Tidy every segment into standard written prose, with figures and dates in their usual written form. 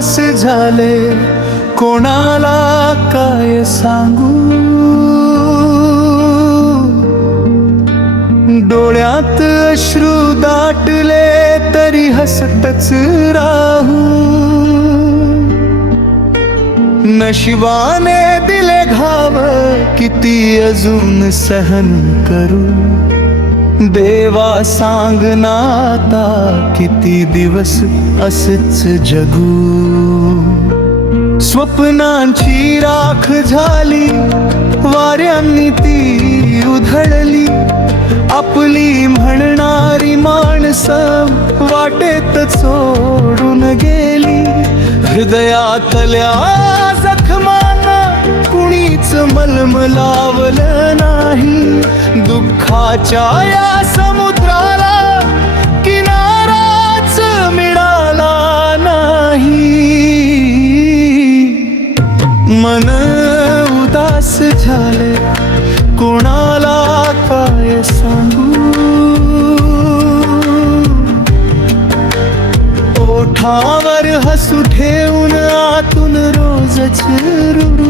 उदास झाले, कोणाला काय सांगू. डोळ्यात अश्रू दाटले तरी हसतच राहू. नशिबाने दिले घाव, किती अजून सहन करू. देवा सांग ना आता, किती दिवस असेच जगू. स्वप्नांची राख झाली, वाऱ्यांनी ती उधळली. आपली म्हणणारी माणसं वाटेत सोडून गेली. हृदयातल्या जखमांना कुणीच मलम लावलं नाही. दुःखाच्या या समुद्राला किनाराच मिळाला नाही. मन उदास झाले, कोणाला काय सांगू. ओठावर हसू ठेवून आतून रोजच रुरू.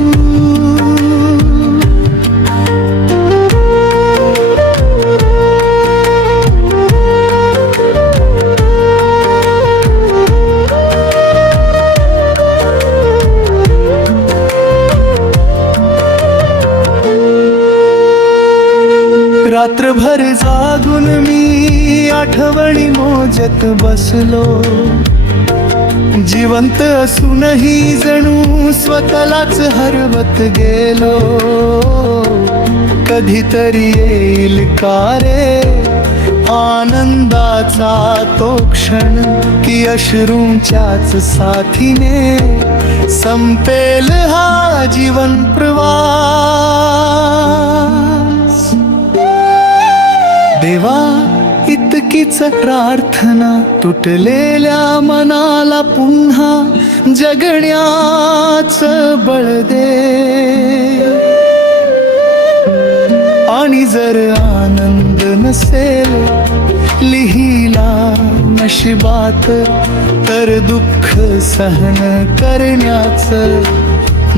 रात्रभर जागून मी आठवणी मोजत बसलो. जिवंत असूनही जणू स्वतःलाच हरवत गेलो. कधीतरी येईल का रे आनंदाचा तो क्षण, की अश्रूंच्याच साथीने संपेल हा जीवन प्रवास. देवा इतकीच प्रार्थना, तुटलेल्या मनाला पुन्हा जगण्याचं बळ दे. आणि जर आनंद नसेल लिहिला नशिबात, तर दुःख सहन करण्याचं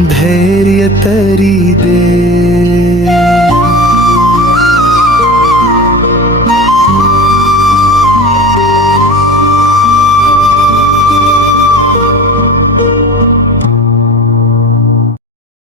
धैर्य तरी दे.